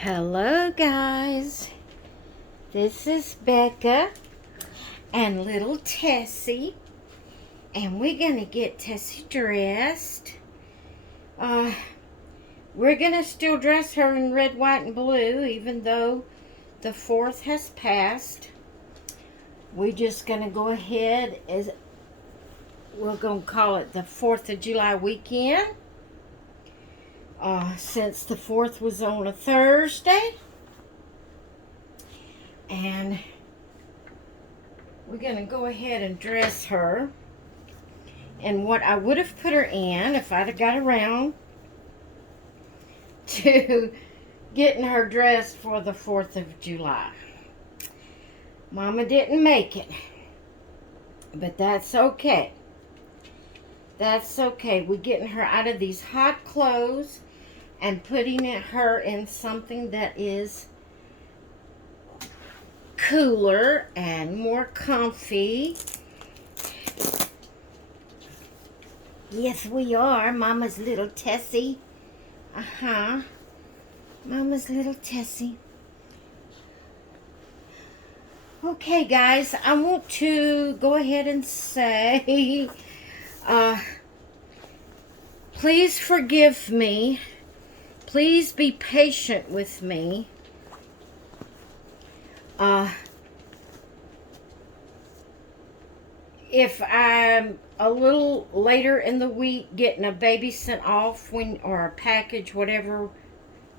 Hello guys, this is Becca and little Tessie, and we're gonna get Tessie dressed. We're gonna still dress her in red, white, and blue even though the 4th has passed. We're just gonna go ahead, as we're gonna call it the 4th of July weekend. Since the 4th was on a Thursday. And we're going to go ahead and dress her. And what I would have put her in if I'd have got around to getting her dressed for the 4th of July. Mama didn't make it. But that's okay. That's okay. We're getting her out of these hot clothes and putting her in something that is cooler and more comfy. Yes, we are. Mama's little Tessie. Mama's little Tessie. Okay, guys, I want to go ahead and say, please forgive me. Please be patient with me. If I'm a little later in the week getting a baby sent off or a package, whatever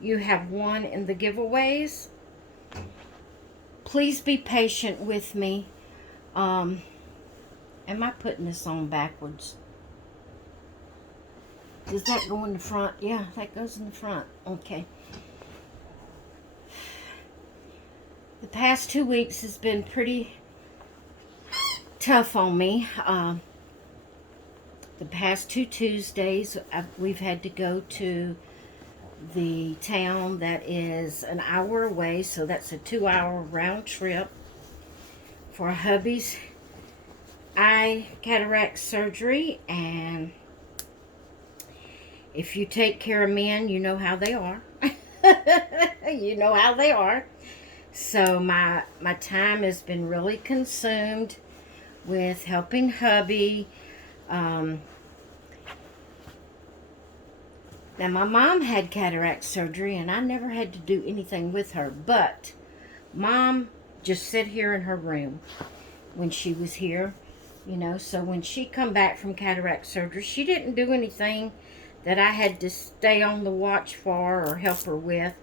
you have won in the giveaways, please be patient with me. Am I putting this on backwards? Does that go in the front? Yeah, that goes in the front. Okay. The past 2 weeks has been pretty tough on me. The past 2 Tuesdays, we've had to go to the town that is an hour away, so that's a 2-hour round trip for hubby's eye cataract surgery. And if you take care of men, you know how they are. You know how they are. So my time has been really consumed with helping hubby. Now my mom had cataract surgery and I never had to do anything with her, but Mom just sat here in her room when she was here, you know. So when she come back from cataract surgery, she didn't do anything that I had to stay on the watch for or help her with,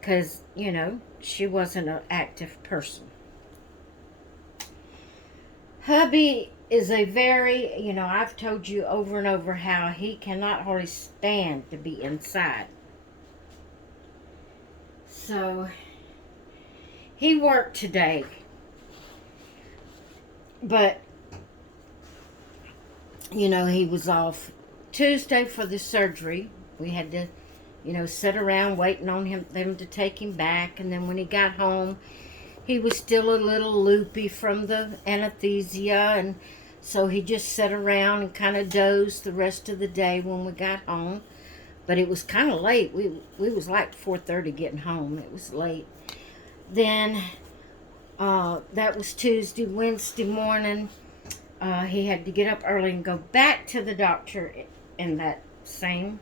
because, you know, she wasn't an active person. Hubby is a very, you know, I've told you over and over how he cannot hardly stand to be inside. So he worked today, but, you know, he was off Tuesday for the surgery. We had to, you know, sit around waiting on them to take him back. And then when he got home, he was still a little loopy from the anesthesia. And so he just sat around and kind of dozed the rest of the day when we got home. But it was kind of late. We was like 4:30 getting home. It was late. Then that was Tuesday. Wednesday morning, he had to get up early and go back to the doctor in that same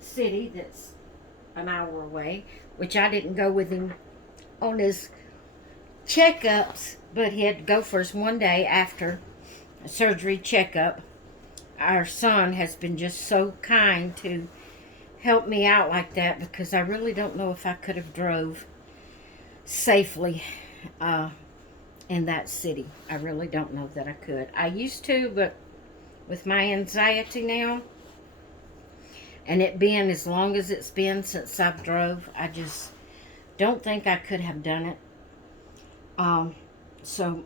city that's an hour away, which I didn't go with him on his checkups, but he had to go for his one day after a surgery checkup. Our son has been just so kind to help me out like that, because I really don't know if I could have drove safely in that city. I really don't know that I could. I used to, but with my anxiety now, and it being as long as it's been since I've drove, I just don't think I could have done it. So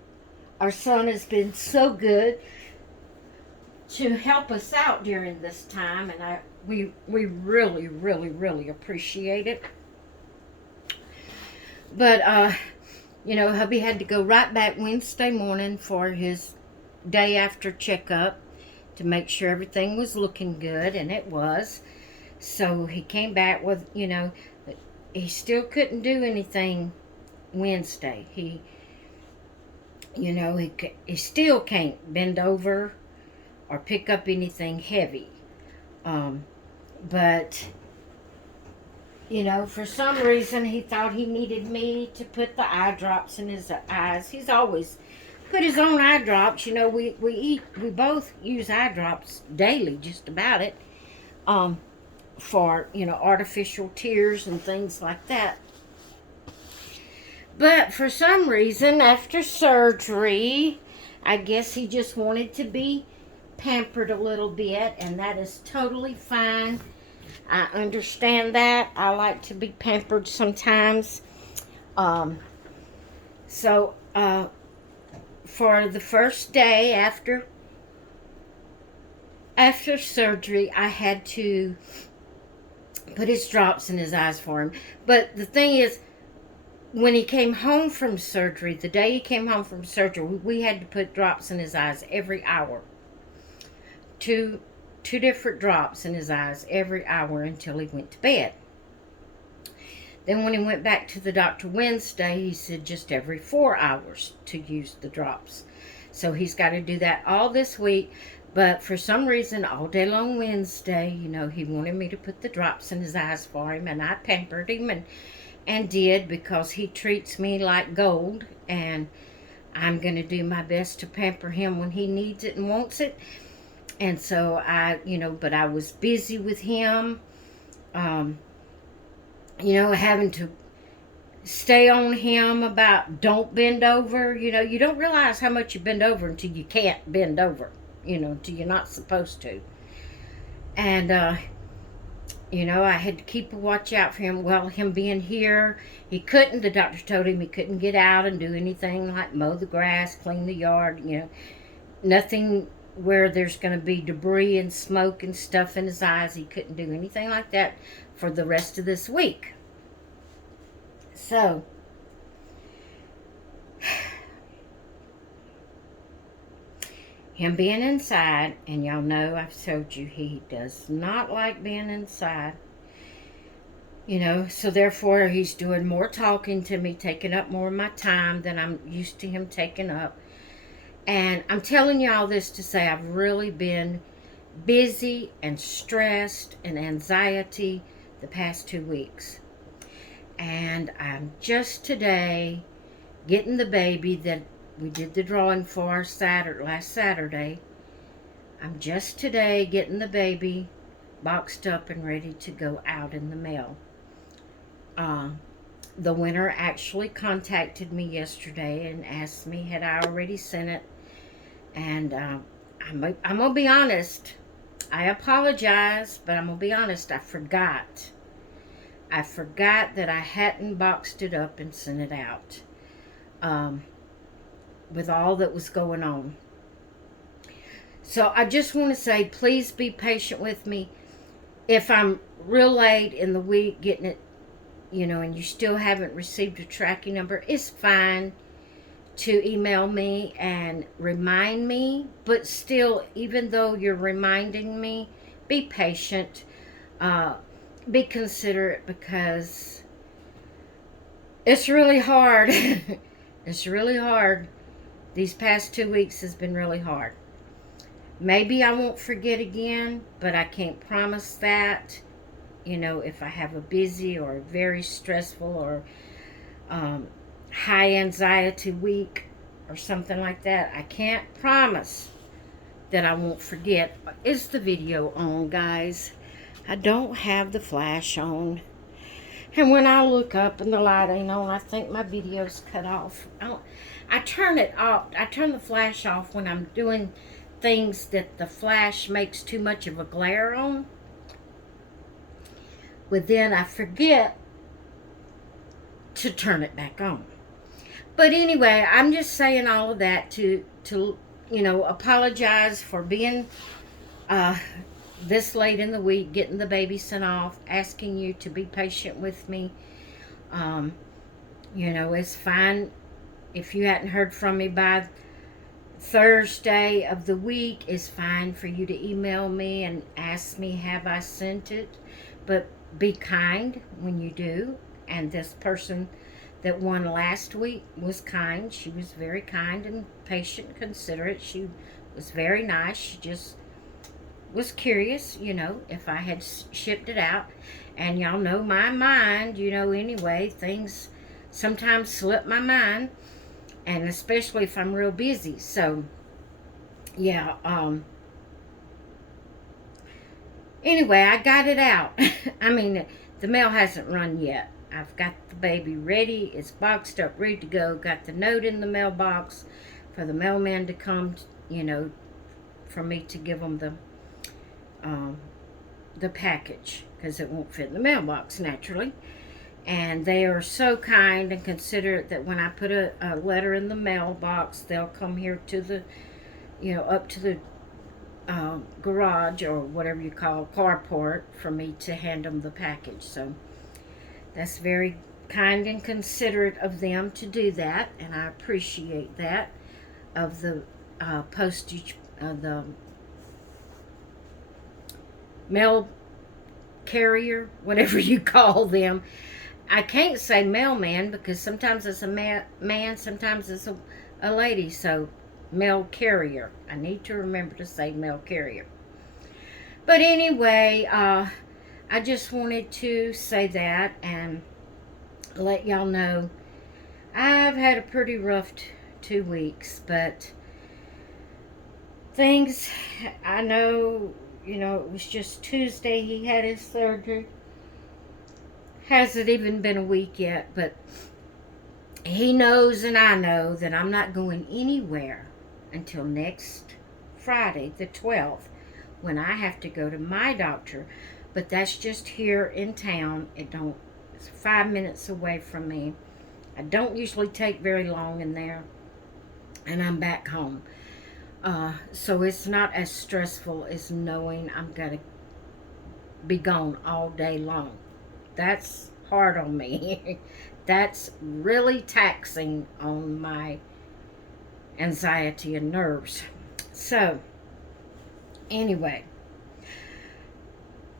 our son has been so good to help us out during this time, and we really, really, really appreciate it. But you know, hubby had to go right back Wednesday morning for his day after checkup to make sure everything was looking good, and it was. So he came back with, he still couldn't do anything Wednesday. He still can't bend over or pick up anything heavy. But for some reason he thought he needed me to put the eye drops in his eyes. He's always put his own eye drops. We both use eye drops daily, just about it. For artificial tears and things like that. But for some reason, after surgery, I guess he just wanted to be pampered a little bit, and that is totally fine. I understand that. I like to be pampered sometimes. So for the first day after surgery, I had to put his drops in his eyes for him. But the thing is, when he came home from surgery, the day he came home from surgery, we had to put drops in his eyes every hour. Two different drops in his eyes every hour until he went to bed. Then when he went back to the doctor Wednesday, he said just every 4 hours to use the drops. So he's got to do that all this week. But for some reason, all day long Wednesday, he wanted me to put the drops in his eyes for him. And I pampered him and did, because he treats me like gold. And I'm going to do my best to pamper him when he needs it and wants it. And so but I was busy with him, having to stay on him about don't bend over. You don't realize how much you bend over until you can't bend over, until you're not supposed to. And, I had to keep a watch out for him. Well, him being here, the doctor told him he couldn't get out and do anything like mow the grass, clean the yard, nothing where there's going to be debris and smoke and stuff in his eyes. He couldn't do anything like that for the rest of this week. So, him being inside, and y'all know I've told you he does not like being inside. So therefore he's doing more talking to me, taking up more of my time than I'm used to him taking up. And I'm telling you all this to say I've really been busy and stressed and anxiety the past 2 weeks. And I'm just today getting the baby that we did the drawing for last Saturday. I'm just today getting the baby boxed up and ready to go out in the mail. The winner actually contacted me yesterday and asked me had I already sent it. And I'm going to be honest. I apologize, but I'm going to be honest. I forgot that I hadn't boxed it up and sent it out. With all that was going on. So I just want to say, please be patient with me. If I'm real late in the week getting it, and you still haven't received a tracking number, it's fine to email me and remind me. But still, even though you're reminding me, be patient. Be considerate, because it's really hard. It's really hard. These past 2 weeks has been really hard. Maybe I won't forget again, but I can't promise that. If I have a busy or a very stressful or high anxiety week or something like that, I can't promise that I won't forget. Is the video on, guys? I don't have the flash on. And when I look up and the light ain't on, I think my video's cut off. I turn it off. I turn the flash off when I'm doing things that the flash makes too much of a glare on. But then I forget to turn it back on. But anyway, I'm just saying all of that to apologize for being this late in the week, getting the baby sent off, asking you to be patient with me. It's fine if you hadn't heard from me by Thursday of the week. It's fine for you to email me and ask me, have I sent it? but be kind when you do. And this person that won last week was kind. She was very kind and patient, considerate. She was very nice. She just was curious, if I had shipped it out. And y'all know my mind, anyway, things sometimes slip my mind, and especially if I'm real busy. So, yeah, anyway, I got it out. I mean, the mail hasn't run yet. I've got the baby ready. It's boxed up, ready to go. Got the note in the mailbox for the mailman to come, for me to give them the package, because it won't fit in the mailbox naturally. And they are so kind and considerate that when I put a letter in the mailbox, they'll come here to the, up to the garage, or whatever you call carport, for me to hand them the package. So that's very kind and considerate of them to do that, and I appreciate that, of the postage, the mail carrier, whatever you call them. I can't say mailman, because sometimes it's a man, sometimes it's a lady. So mail carrier. I need to remember to say mail carrier. But anyway, I just wanted to say that and let y'all know I've had a pretty rough 2 weeks, but things, I know, it was just Tuesday he had his surgery. Hasn't even been a week yet, but he knows and I know that I'm not going anywhere until next Friday, the 12th, when I have to go to my doctor. But that's just here in town. It's 5 minutes away from me. I don't usually take very long in there, and I'm back home. So it's not as stressful as knowing I'm going to be gone all day long. That's hard on me. That's really taxing on my anxiety and nerves. So, anyway,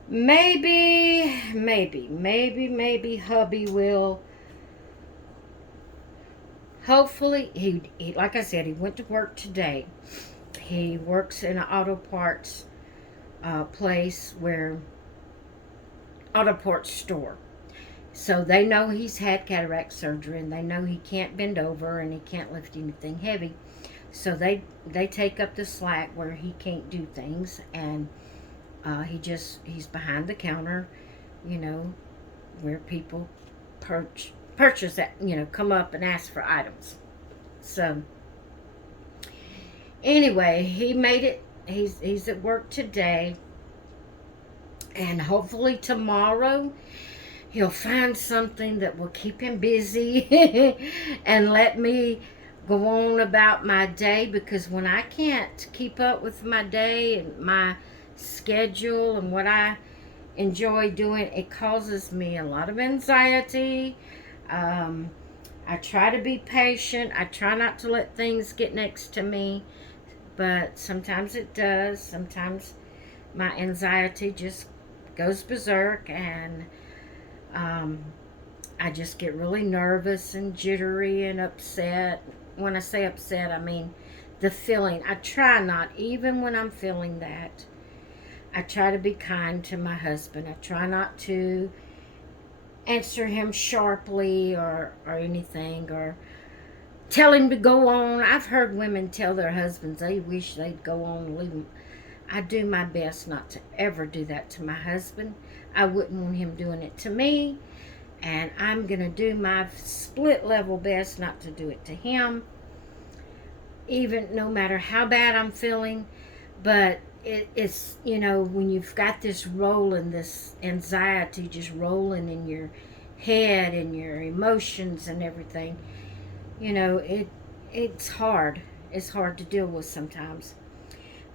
maybe hubby will, hopefully, he like I said, he went to work today. He works in an auto parts place, auto parts store. So they know he's had cataract surgery, and they know he can't bend over and he can't lift anything heavy. So they take up the slack where he can't do things, and he's behind the counter, where people purchase that, come up and ask for items. So anyway, he made it. He's at work today, and hopefully tomorrow he'll find something that will keep him busy and let me go on about my day, because when I can't keep up with my day and my schedule and what I enjoy doing, it causes me a lot of anxiety. I try to be patient. I try not to let things get next to me, but sometimes it does. Sometimes my anxiety just goes berserk, and I just get really nervous and jittery and upset. When I say upset, I mean the feeling. I try not, even when I'm feeling that, I try to be kind to my husband. I try not to answer him sharply or anything, or tell him to go on. I've heard women tell their husbands they wish they'd go on and leave them. I do my best not to ever do that to my husband. I wouldn't want him doing it to me, and I'm going to do my split level best not to do it to him, even no matter how bad I'm feeling. But it's, when you've got this rolling, this anxiety just rolling in your head and your emotions and everything, it's hard. It's hard to deal with sometimes.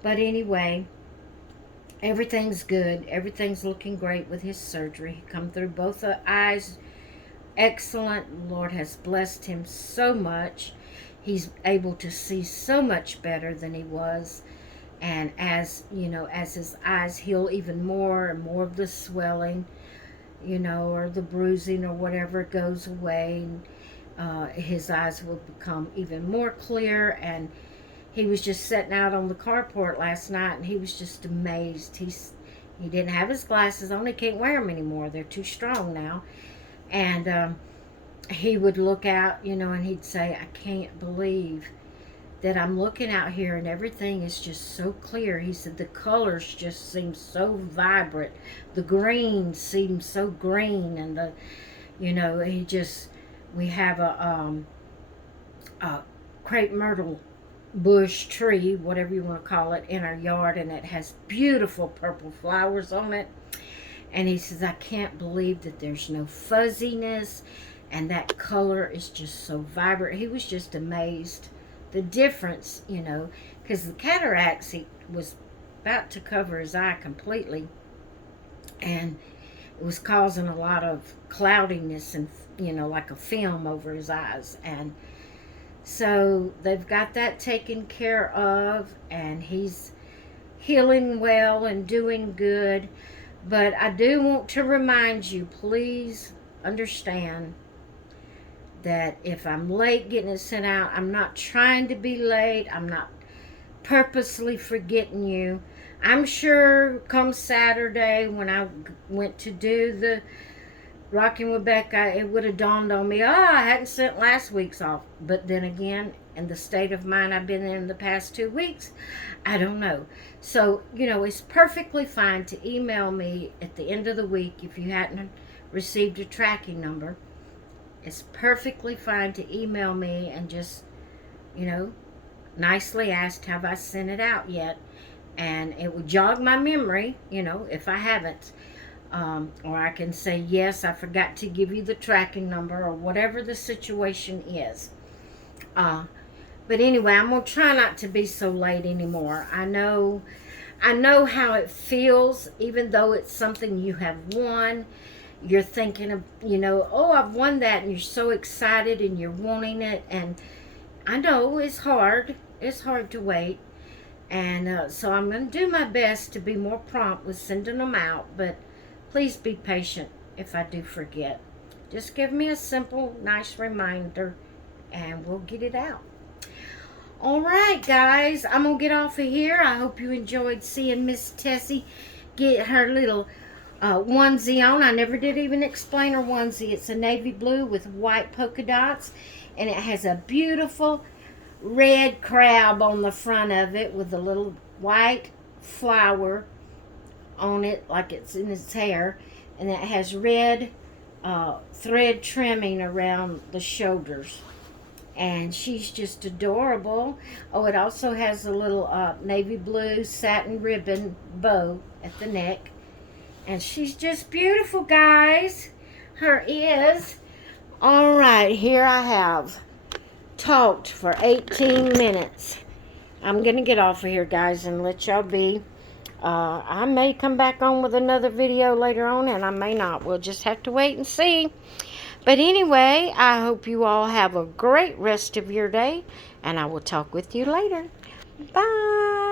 But anyway, everything's good. Everything's looking great with his surgery. He come through both the eyes excellent. The Lord has blessed him so much. He's able to see so much better than he was. And as his eyes heal even more and more of the swelling, you know, or the bruising or whatever goes away, and his eyes will become even more clear. And he was just sitting out on the carport last night, and he was just amazed. He didn't have his glasses on. He can't wear them anymore. They're too strong now. And he would look out, you know, and he'd say, I can't believe that I'm looking out here and everything is just so clear. He said the colors just seem so vibrant. The green seems so green, and the, you know, we have a crepe myrtle bush tree, whatever you want to call it, in our yard, and it has beautiful purple flowers on it. And he says, I can't believe that there's no fuzziness, and that color is just so vibrant. He was just amazed, the difference, you know, because the cataracts, he was about to cover his eye completely, and it was causing a lot of cloudiness and, you know, like a film over his eyes. And so they've got that taken care of, and he's healing well and doing good. But I do want to remind you, please understand that if I'm late getting it sent out, I'm not trying to be late. I'm not purposely forgetting you. I'm sure come Saturday when I went to do the Rocking with Becca, it would have dawned on me, I hadn't sent last week's off. But then again, in the state of mind I've been in the past 2 weeks, I don't know. So, you know, it's perfectly fine to email me at the end of the week if you hadn't received a tracking number. It's perfectly fine to email me and just, you know, nicely ask, have I sent it out yet? And it would jog my memory, you know, if I haven't. Or I can say, yes, I forgot to give you the tracking number, or whatever the situation is. But anyway, I'm going to try not to be so late anymore. I know how it feels, even though it's something you have won. You're thinking of, you know, oh, I've won that, and you're so excited and you're wanting it. And I know it's hard. It's hard to wait. And so I'm going to do my best to be more prompt with sending them out. But please be patient if I do forget. Just give me a simple, nice reminder, and we'll get it out. All right, guys, I'm going to get off of here. I hope you enjoyed seeing Miss Tessie get her little onesie on. I never did even explain her onesie. It's a navy blue with white polka dots, and it has a beautiful red crab on the front of it with a little white flower on it, like it's in its hair, and it has red thread trimming around the shoulders, and she's just adorable. Oh, it also has a little navy blue satin ribbon bow at the neck, and she's just beautiful, guys. Her is. All right, here I have talked for 18 minutes. I'm gonna get off of here, guys, and let y'all be. I may come back on with another video later on, and I may not. We'll just have to wait and see. But anyway, I hope you all have a great rest of your day, and I will talk with you later. Bye.